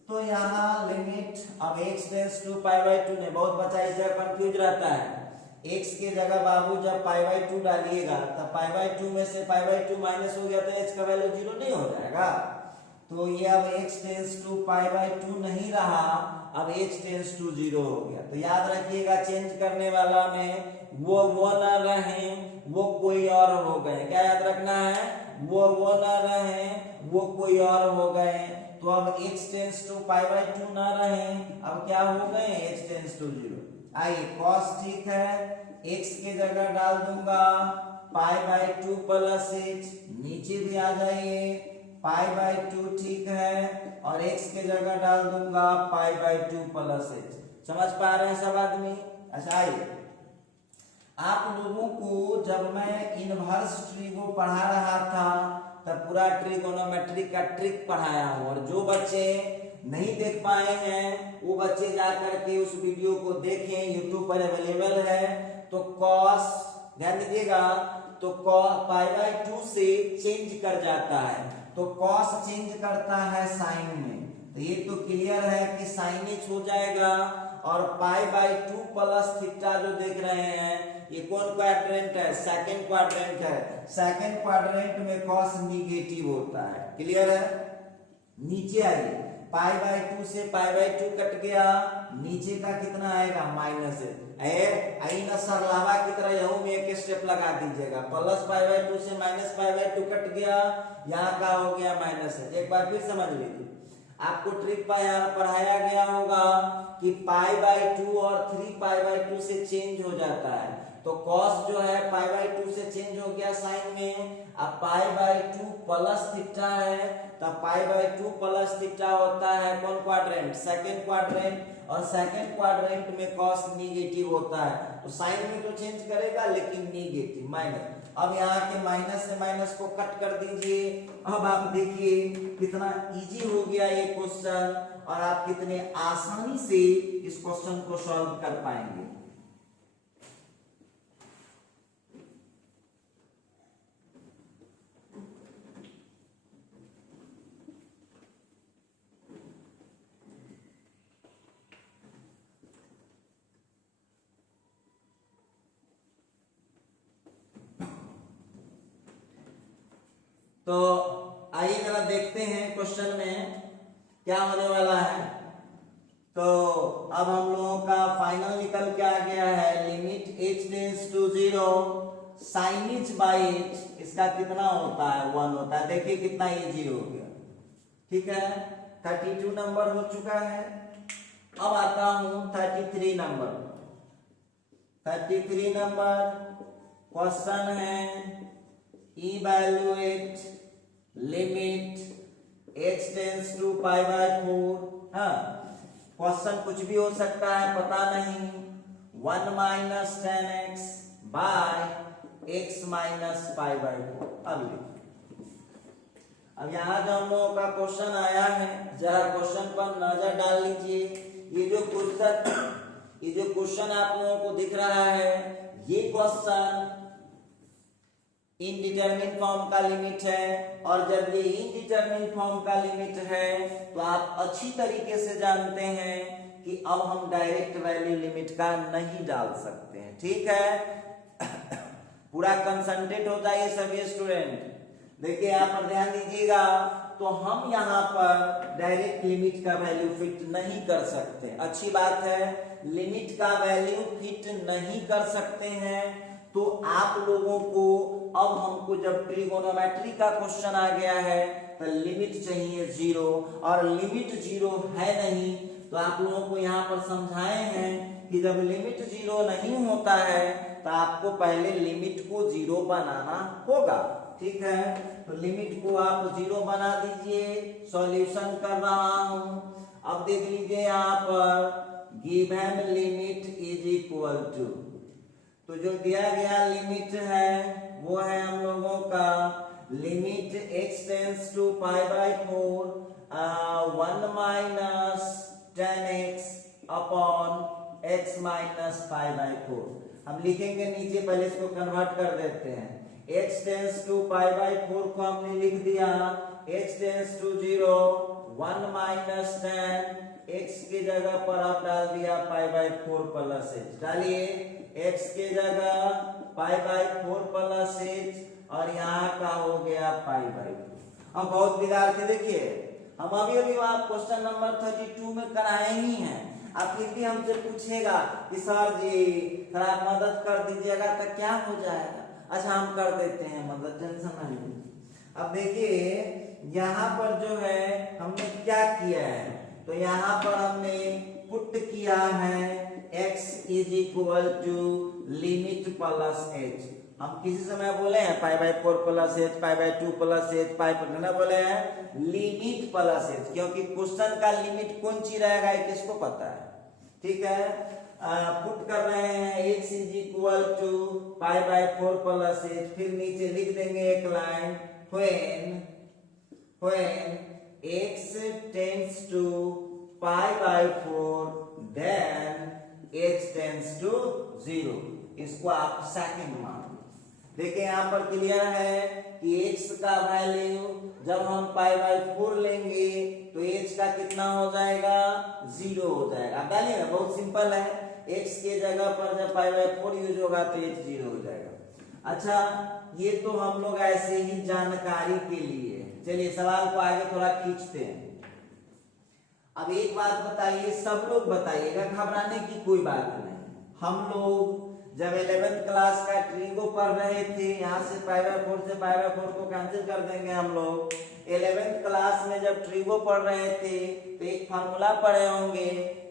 तो यहाँ लिमिट अब x tends to pi by 2 ने बहुत बच्चा इस जगह कंफ्यूज रहता है, x के जगह बाबू जब पाई बाई 2 डालिएगा तब पाई बाई 2 में से पाई बाई 2 माइनस हो गया तो h का वैल्यू 0 नहीं हो जाएगा। तो ये अब x tends to pi by 2 नहीं रहा, अब h टेंस टू 0 हो गया। तो याद रखिएगा चेंज करने वाला में वो ना रहे, वो कोई और हो गए। क्या याद रखना है, वो ना रहे, वो कोई और हो गए। तो अब x tends to pi by 2 ना रहे, अब क्या हो गए, h टेंस टू 0। आइए cos ठीक है, x के जगह डाल दूंगा पाई बाई 2 प्लस h, नीचे भी आ जाइए पाई बाई 2 ठीक है, और x के जगह डाल दूंगा पाई बाई 2 प्लस h। समझ पा रहे हैं सब आदमी। अच्छा आइए, आप लोगों को जब मैं इनवर्स ट्रिगो पढ़ा रहा था तब पूरा ट्रिगोनोमेट्रिक का ट्रिक पढ़ाया हूं, और जो बच्चे नहीं देख पाए हैं वो बच्चे जाकर के उस वीडियो को देखें, यूट्यूब पर अवेलेबल है। तो cos ध्यान दीजिएगा, तो पाई बाई 2 से चेंज कर जाता है, तो cos चेंज करता है साइन में, तो ये तो क्लियर है कि साइनिच हो जाएगा। और पाई बाई 2 प्लस थीटा जो देख रहे हैं ये कौन क्वाड्रेंट है, सेकंड क्वाड्रेंट है। सेकंड क्वाड्रेंट में cos निगेटिव होता है, क्लियर है। नीचे आइए, पाई बाई 2 से पाई बाई 2 कट गया, नीचे का कितना आएगा, माइनस है। सरलावा की तरह यहू में एक स्टेप लगा दीजिएगा, प्लस पाई बाई 2 से माइनस पाई बाई 2 कट गया, यहाँ का हो गया माइनस है। एक बार फिर समझ लीजिए, आपको ट्रिक पढ़ाया गया होगा कि पाई बाई 2 और 3 पाई बाई 2 से चेंज हो जाता है। तो cos जो है पाई बाई 2 से चेंज हो गया साइन में। अब पाई बाई 2 प्लस थीटा है, तो पाई बाई 2 प्लस थीटा होता है कौन क्वाड्रेंट, सेकंड क्वाड्रेंट, और सेकंड क्वाड्रेंट में cos निगेटिव होता है, तो साइन में तो चेंज करेगा लेकिन निगेटिव माइनस। अब यहाँ के माइनस से माइनस को कट कर दीजिए। अब आप देखिए कितना इजी हो गया ये क्वेश्चन, और आप कितने आसानी से इस क्वेश्चन को सॉल्व कर पाएंगे। तो आइए जरा देखते हैं क्वेश्चन में क्या होने वाला है। तो अब हम लोगों का फाइनल निकल के आ गया है, limit h tends to 0 sin h by h, इसका कितना होता है 1 होता है। देखिए कितना इजी हो गया, ठीक है। 32 नंबर हो चुका है। अब आता हूं 33 नंबर। 33 नंबर क्वेश्चन है evaluate limit h tends to pi by 4। हाँ, क्वेश्चन कुछ भी हो सकता है, पता नहीं। 1 minus 10x by x minus pi by 4। अब यहाँ जो हम लोगों का क्वेश्चन आया है, जरा क्वेश्चन पर नजर डाल लीजिए। ये जो क्वेश्चन आप लोगों को दिख रहा है, ये क्वेश्चन इनडिटरमिनेट फॉर्म का लिमिट है, और जब ये इनडिटरमिनेट फॉर्म का लिमिट है तो आप अच्छी तरीके से जानते हैं कि अब हम डायरेक्ट वैल्यू लिमिट का नहीं डाल सकते हैं, ठीक है। पूरा कंसंट्रेट हो जाइए सभी स्टूडेंट। देखिए यहाँ पर ध्यान दीजिएगा, तो हम यहाँ पर डायरेक्ट लिमिट का वैल्यू फिट नहीं कर सकते। अच्छी बात है, लिमिट का वैल्यू फिट नहीं कर सकते हैं, तो आप लोगों को अब हमको जब ट्रिगोनोमेट्री का क्वेश्चन आ गया है तो लिमिट चाहिए 0, और लिमिट 0 है नहीं। तो आप लोगों को यहाँ पर समझाए हैं कि जब लिमिट 0 नहीं होता है तो आपको पहले लिमिट को 0 बनाना होगा, ठीक है। तो लिमिट को आप 0 बना दीजिए। सॉल्यूशन कर रहा हूं। अब देख लीजिए यहाँ पर given limit is equal to, तो जो दिया गया लिमिट है वो है हम लोगों का limit x tends to pi by 4 1 minus 10x upon x minus pi by 4। हम लिखेंगे नीचे, पहले इसको कन्वर्ट कर देते हैं। x tends to pi by 4 को हमने लिख दिया, x tends to 0 1 minus 10, x की जगह पर आप डाल दिया पाई बाई 4 प्लस h। डालिए x की जगह पाई बाई 4 प्लस h, और यहाँ का हो गया पाई बाई 2। अब बहुत विद्यार्थी देखिए, हम अभी आप क्वेश्चन नंबर 32 में कराए ही हैं, अब फिर भी हमसे पूछेगा कि सर जी थोड़ा मदद कर दीजिएगा तो क्या हो जाएगा। अच्छा हम कर देते हैं मदद, टेंशन नहीं। अब देखिए यहाँ पर जो है हमने क्या किया है, तो यहाँ पर हमने पुट किया है x is equal to limit plus h। हम किसी समय बोले हैं pi by 4 plus h, pi by 2 plus h, pi पर ना बोले हैं लिमिट प्लस h, क्योंकि क्वेश्चन का लिमिट कौन सी रहेगा ये किसको पता है, ठीक है। पुट कर रहे हैं x is equal to pi by 4 plus h, फिर नीचे लिख देंगे एक line, when x tends to pi by 4 then h tends to 0। इसको आप सेकंड मान देखिए। यहाँ पर क्लियर है कि x का वैल्यू जब हम पाई बाई 4 लेंगे तो h का कितना हो जाएगा 0 हो जाएगा। डालिए ना, बहुत सिंपल है। x के जगह पर जब पाई बाई 4 यूज होगा तो h 0 हो जाएगा। अच्छा ये तो हम लोग ऐसे ही जानकारी के लिए, चलिए सवाल को आगे थोड़ा खींचते हैं। अब एक बात बताइए, सब लोग बताइएगा, घबराने की कोई बात नहीं। हम लोग जब 11th क्लास का ट्रिगो पढ़ रहे थे, यहाँ से पाई बाई 4 से पाई बाई 4 को कैंसिल कर देंगे हम लोग। 11th क्लास में जब ट्रिगो पढ़ रहे थे तो एक फार्मूला पढ़े होंगे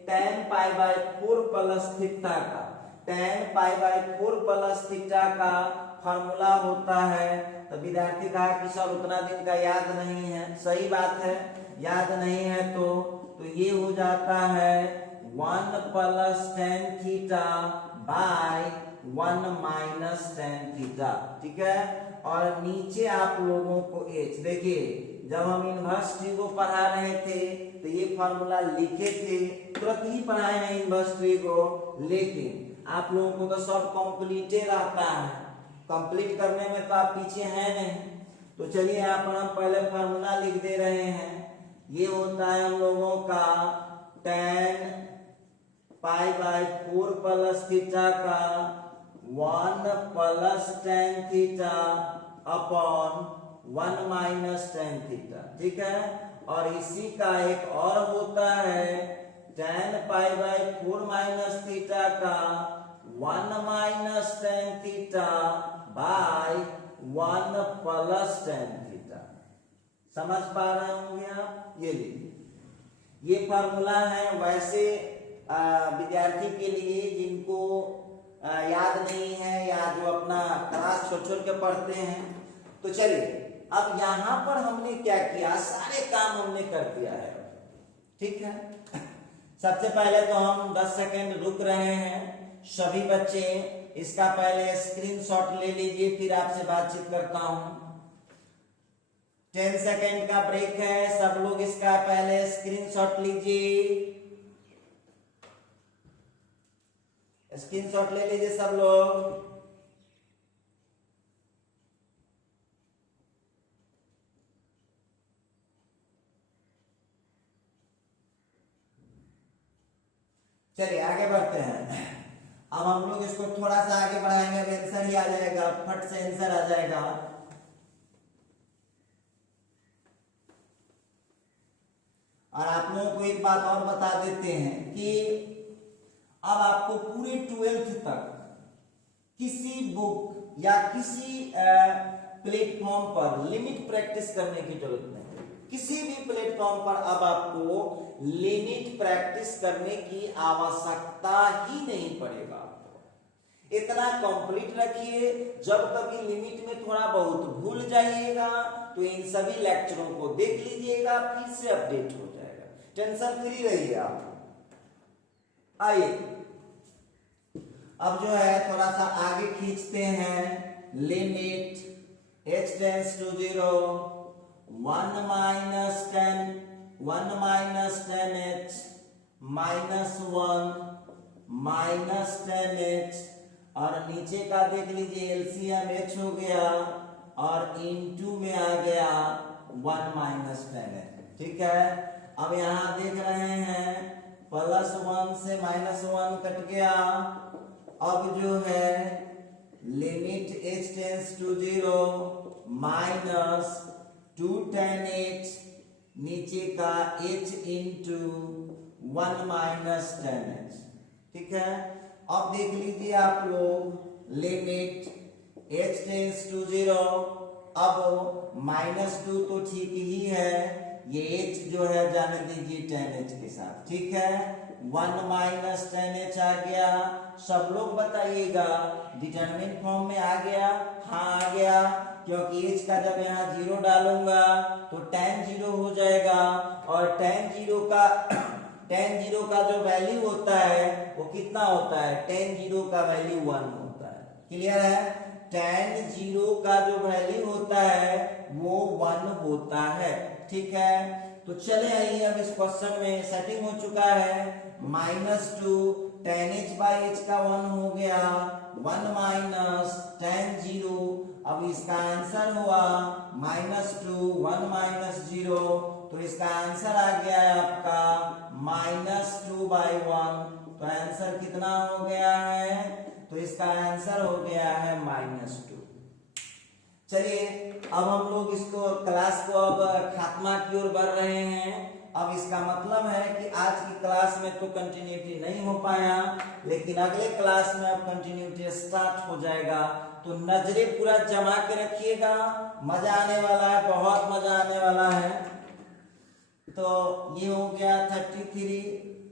tan pi by 4 plus theta का। tan pi by 4 plus theta का फॉर्मूला होता है। तो विद्यार्थी कहा कि सर उतना दिन का याद नहीं है। सही बात है, याद नहीं है तो ये हो जाता है 1 plus tan theta by 1 minus tan theta. ठीक है, और नीचे आप लोगों को h देखिए, जब हम इनवर्स ट्री को पढ़ा रहे थे तो ये फॉर्मूला लिखे थे, तुरंत ही पढ़ाए हैं इनवर्स ट्री को, लेकिन आप लोगों को तो सब कंप्लीट रहता है, कंप्लीट करने में तो आप पीछे हैं नहीं। तो चलिए यहाँ पर हम पहले फॉर्मूला लिख दे रहे हैं। ये होता है हम लोगों का tan pi by 4 plus theta का 1 plus tan theta upon 1 minus tan theta. ठीक है, और इसी का एक और होता है tan pi by 4 minus theta का 1 minus tan theta by 1 plus tan theta. समझ पा रहे होंगे आप? ये लीजिए, ये फार्मूला है वैसे विद्यार्थी के लिए जिनको याद नहीं है या जो अपना क्लास छोड़ छोड़ के पढ़ते हैं। तो चलिए, अब यहां पर हमने क्या किया, सारे काम हमने कर दिया है। ठीक है, सबसे पहले तो हम 10 सेकेंड रुक रहे हैं। सभी बच्चे इसका पहले स्क्रीनशॉट ले लीजिए, फिर आपसे बातचीत करता हूं। 10 सेकेंड का ब्रेक है, सब लोग इसका पहले स्क्रीनशॉट लीजिए, स्क्रीनशॉट ले लीजिए सब लोग। चलिए आगे बढ़ते हैं। अब हम लोग इसको थोड़ा सा आगे बढ़ाएंगे, अब आंसर ही आ जाएगा, फट से आंसर आ जाएगा। और आप लोगों को एक बात और बता देते हैं कि अब आपको पूरे 12th तक किसी बुक या किसी प्लेटफॉर्म पर लिमिट प्रैक्टिस करने की जरूरत नहीं। किसी भी प्लेटफॉर्म पर अब आपको लिमिट प्रैक्टिस करने की आवश्यकता ही नहीं पड़ेगा। आपको इतना कंप्लीट रखिए, जब कभी लिमिट में थोड़ा बहुत भूल जाइएगा तो इन सभी लेक्चरों को देख लीजिएगा, फिर से अपडेट हो जाएगा। टेंशन फ्री रहिए आप। आइए अब जो है थोड़ा सा आगे खींचते हैं। Limit h tends to 0 1 minus 10 h minus 1 minus 10 h, और नीचे का देख लीजिए एलसीएम h हो गया और इनटू में आ गया 1 माइनस 10 h। ठीक है, अब यहां देख रहे हैं प्लस 1 से माइनस 1 कट गया। अब जो है limit h tends to 0 minus 2 tan h, नीचे का h इंटू 1 माइनस 10 h। ठीक है, अब देख लीजिए आप लोग लिमिट h टेंड्स टू 0, अब -2 तो ठीक ही है, ये h जो है जाने दीजिए tan h के साथ। ठीक है, 1 माइनस 10 h आ गया। सब लोग बताइएगा डिटरमिनेंट फॉर्म में आ गया? हाँ आ गया, क्योंकि h का जब यहाँ 0 डालूंगा तो tan 0 हो जाएगा, और tan 0 का जो वैल्यू होता है वो कितना होता है? tan 0 का वैल्यू 1 होता है। क्लियर है? tan 0 का जो वैल्यू होता है वो 1 होता है। ठीक है, तो चले आइए अब इस क्वेश्चन में सेटिंग हो चुका है। -2 tan h बाई h का 1 हो गया, 1 माइनस tan 0, अब इसका आंसर हुआ -2 1 माइनस 0, तो इसका आंसर आ गया है आपका -2 बाई 1। तो आंसर कितना हो गया है? तो इसका आंसर हो गया है -2। चलिए अब हम लोग इसको क्लास को अब खात्मा की ओर बढ़ रहे हैं। अब इसका मतलब है कि आज की क्लास में तो कंटिन्यूटी नहीं हो पाया, लेकिन अगले क्लास में अब कंटिन्यूटी स्टार्ट हो जाएगा। तो नजरें पूरा जमा के रखिएगा, मजा आने वाला है, बहुत मजा आने वाला है। तो ये हो गया 33।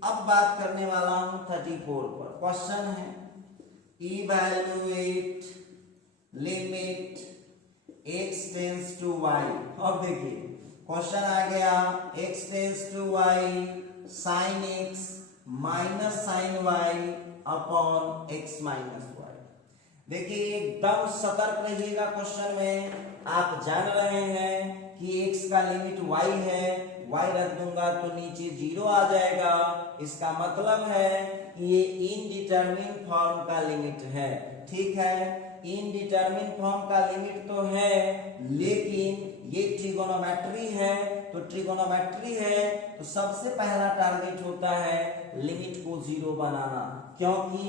अब बात करने वाला हूं 34 पर। क्वेश्चन है evaluate limit x tends to y। अब देखिए क्वेश्चन आ गया x tends to y sin x minus sine y upon x minus y। देखिए एकदम सतर्क रहिएगा, क्वेश्चन में आप जान रहे हैं कि x का लिमिट y है, y रख दूंगा तो नीचे 0 आ जाएगा। इसका मतलब है कि ये इनडिटरमिन फॉर्म का लिमिट है। ठीक है, इनडिटरमिन फॉर्म का लिमिट तो है, लेकिन ये ट्रिगोनोमेट्री है, तो ट्रिगोनोमेट्री है तो सबसे पहला टारगेट होता है लिमिट को 0 बनाना, क्योंकि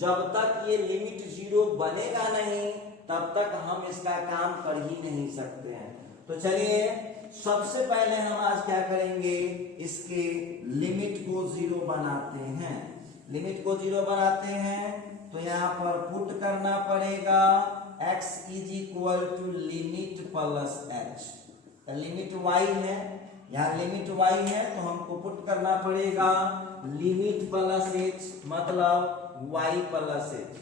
जब तक ये लिमिट 0 बनेगा नहीं तब तक हम इसका काम कर ही नहीं सकते हैं। तो चलिए सबसे पहले हम आज क्या करेंगे, इसके लिमिट को 0 बनाते हैं। लिमिट को 0 बनाते हैं तो यहाँ पर पुट करना पड़ेगा x is equal to limit plus h। Limit y है, यहाँ लिमिट y है तो हमको पुट करना पड़ेगा लिमिट प्लस h, मतलब y प्लस h।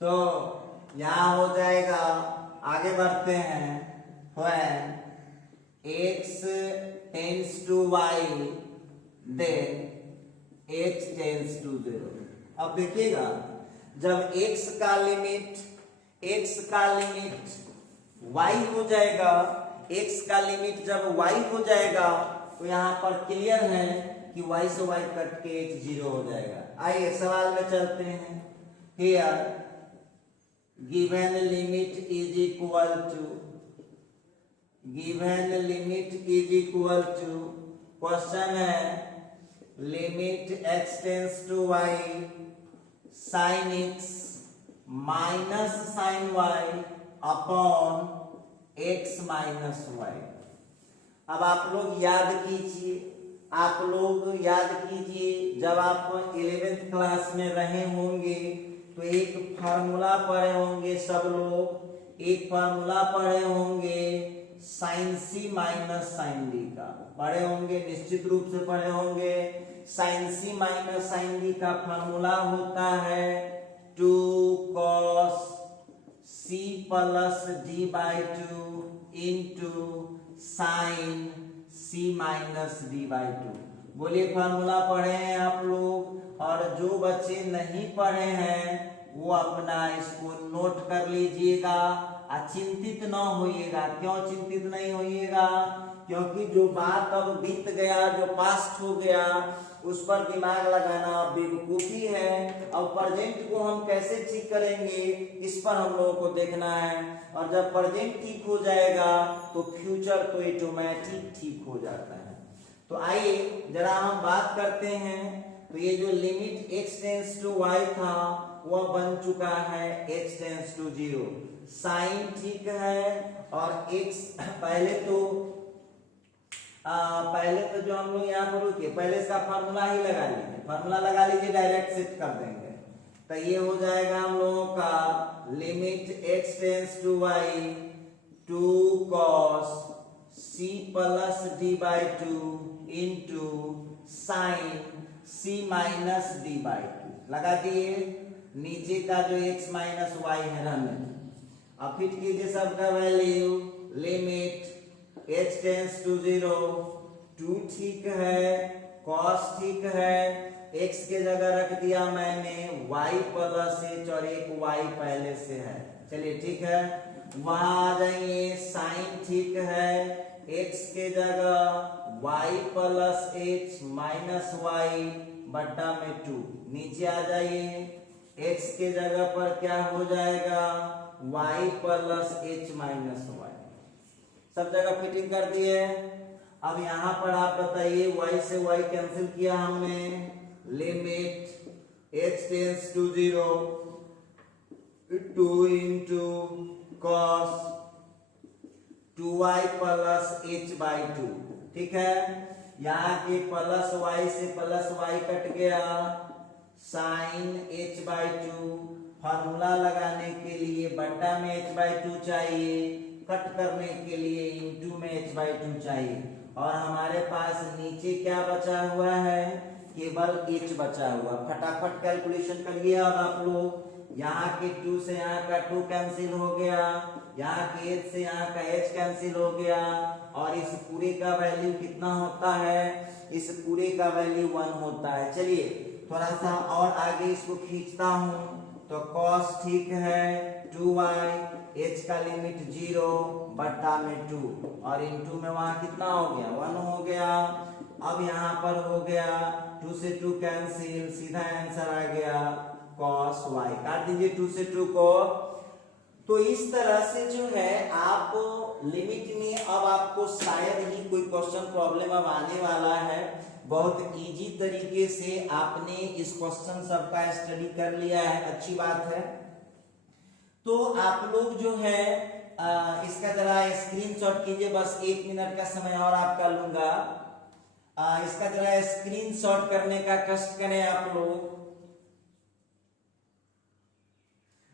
तो यहां हो जाएगा, आगे बढ़ते हैं, when x tends to y then h tends to 0। अब देखिएगा जब x का लिमिट y हो जाएगा, x का लिमिट जब y हो जाएगा तो यहाँ पर क्लियर है कि y से y कट के h 0 हो जाएगा। आइए सवाल में चलते हैं। Here given limit is equal to question है limit x tends to y sin x minus sine y upon x minus y। अब आप लोग याद कीजिए, जब आप 11th क्लास में रहे होंगे तो एक फार्मूला पढ़े होंगे, सब लोग एक फार्मूला पढ़े होंगे साइन सी माइनस साइन डी का, पढ़े होंगे, निश्चित रूप से पढ़े होंगे। साइन सी माइनस साइन डी का फार्मूला होता है 2 cos c plus D by 2 into sine c minus D by 2। बोलिए फार्मूला पढ़े हैं आप लोग, और जो बच्चे नहीं पढ़े हैं वो अपना इसको नोट कर लीजिएगा, चिंतित न होइएगा। क्यों चिंतित नहीं होइएगा? क्योंकि जो बात अब बीत गया, जो पास्ट हो गया, उस पर दिमाग लगाना बेवकूफी है। अब प्रेजेंट को हम कैसे ठीक करेंगे, इस पर हम लोगों को देखना है। और जब प्रेजेंट ठीक हो जाएगा तो फ्यूचर तो ऑटोमेटिक ठीक हो जाता है। तो आइए जरा हम बात करते हैं। तो ये जो limit x tends to y था वह बन चुका है x टेंस टू 0। साइन ठीक है, और x पहले तो जो हम लोग यहाँ पर रुके, पहले इसका फार्मूला ही लगा लीजिए, फार्मूला लगा लीजिए, डायरेक्ट सेट कर देंगे। तो ये हो जाएगा हम लोगों का limit x tends to y 2 cos c plus D by 2 into sine c minus D by 2 लगा दिए। नीचे का जो x माइनस y है रहने, अब फिट कीजिए सबका value. Limit h tends to 0 2 ठीक है, cos ठीक है, x के जगह रख दिया मैंने y प्लस h, और एक y पहले से है, चलिए ठीक है। वहां आ जाइए, साइन ठीक है, x के जगह y plus h minus y बट्टा में 2, नीचे आ जाइए, x के जगह पर क्या हो जाएगा y plus h minus y, सब जगह फिटिंग कर दिए। अब यहाँ पर आप बताइए, y से y कैंसिल किया हमने, limit h tends to 0 2 into cos 2y plus h/2, ठीक है। यहाँ के प्लस y से प्लस y कट गया, साइन h/2, फार्मूला लगाने के लिए बट्टा में h/2 चाहिए, कट करने के लिए इंटू में h/2 चाहिए, और हमारे पास नीचे क्या बचा हुआ है, केवल h बचा हुआ। फटाफट कैलकुलेशन करिए अब आप लोग। यहाँ के 2 से यहाँ का 2 कैंसिल हो गया, यहाँ के h से यहाँ का h कैंसिल हो गया, और इस पूरे का वैल्यू कितना होता है, इस पूरे का वैल्यू 1 होता है। चलिए थोड़ा सा और आगे इसको खींचता हूँ, तो cos ठीक है 2y, h का लिमिट 0 बट्टा में 2, और इंटू में वहां कितना हो गया, 1 हो गया। अब यहाँ पर हो गया 2 से 2 कैंसिल, सीधा आंसर आ गया cos y, काट दीजिए 2 से 2 को। तो इस तरह से जो है आप लिमिट में, अब आपको शायद ही कोई क्वेश्चन प्रॉब्लम अब आने वाला है। बहुत इजी तरीके से आपने इस क्वेश्चन सबका स्टडी कर लिया है, अच्छी बात है। तो आप लोग जो है इसका जरा स्क्रीनशॉट कीजिए, बस 1 मिनट का समय और आपका लूंगा। इसका जरा स्क्रीनशॉट करने का कष्ट करें आप लोग,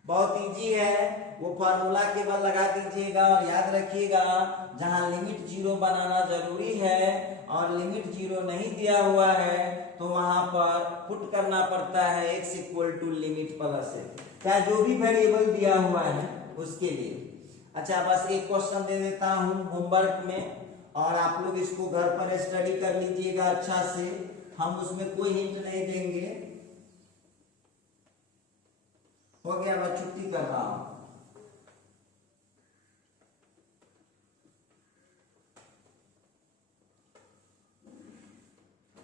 बहुत इजी है। वो फॉर्मूला केवल लगा दीजिएगा और याद रखिएगा, जहां लिमिट 0 बनाना जरूरी है और लिमिट 0 नहीं दिया हुआ है तो वहां पर पुट करना पड़ता है x equal to limit plus है, चाहे जो भी वेरिएबल दिया हुआ है उसके लिए। अच्छा, बस एक क्वेश्चन दे देता हूं होमवर्क में, और आप लोग इसको घर पर स्टडी कर लीजिएगा अच्छा से, हम उसमें कोई हिंट नहीं देंगे। हो गया, मैं छुट्टी कर रहा हूं।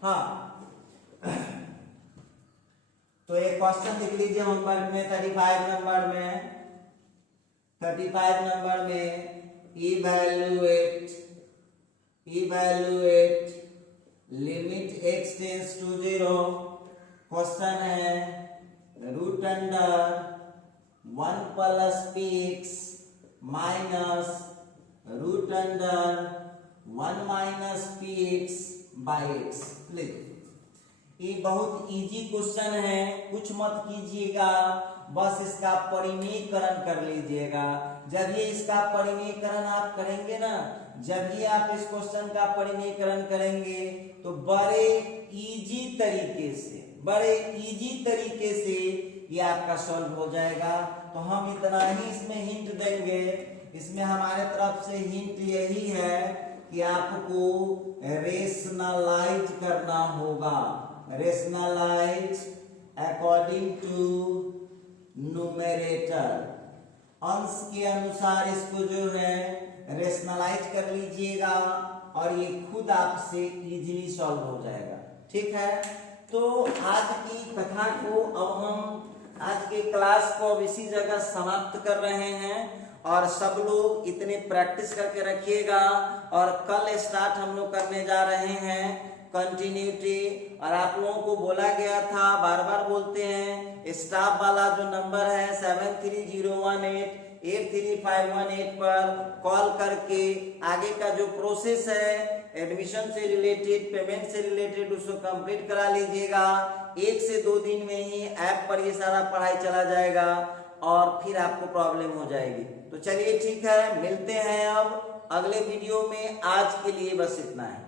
हाँ, तो एक क्वेश्चन लिख लीजिए होमवर्क में 35 नंबर में। 35 नंबर में evaluate limit x tends to 0। Question है root under 1 plus px minus root under 1 minus px by x। ये बहुत इजी क्वेश्चन है, कुछ मत कीजिएगा, बस इसका परिमेयकरण कर लीजिएगा। जब ये इसका परिमेयकरण आप करेंगे ना, जब ये आप इस क्वेश्चन का परिमेयकरण करेंगे तो बड़े इजी तरीके से ये आपका सॉल्व हो जाएगा। तो हम इतना ही इसमें हिंट देंगे, इसमें हमारे तरफ से हिंट यही है कि आपको रेशनलाइज करना होगा, रेशनलाइज अकॉर्डिंग टू न्यूमरेटर, अंश के अनुसार इसको जो है रेशनलाइज कर लीजिएगा और ये खुद आपसे इजीली सॉल्व हो जाएगा। ठीक है, तो आज की कथा को, अब हम आज के क्लास को अब इसी जगह समाप्त कर रहे हैं, और सब लोग इतने प्रैक्टिस करके रखिएगा। और कल स्टार्ट हम लोग करने जा रहे हैं कंटिन्यूटी, और आप लोगों को बोला गया था, बार बार बोलते हैं, स्टाफ वाला जो नंबर है 73018 83518 पर कॉल करके आगे का जो प्रोसेस है एडमिशन से रिलेटेड, पेमेंट से रिलेटेड, उसको कंप्लीट करा लीजिएगा। 1 से 2 दिन में ही ऐप पर ये सारा पढ़ाई चला जाएगा और फिर आपको प्रॉब्लम हो जाएगी। तो चलिए ठीक है, मिलते हैं अब अगले वीडियो में। आज के लिए बस इतना है।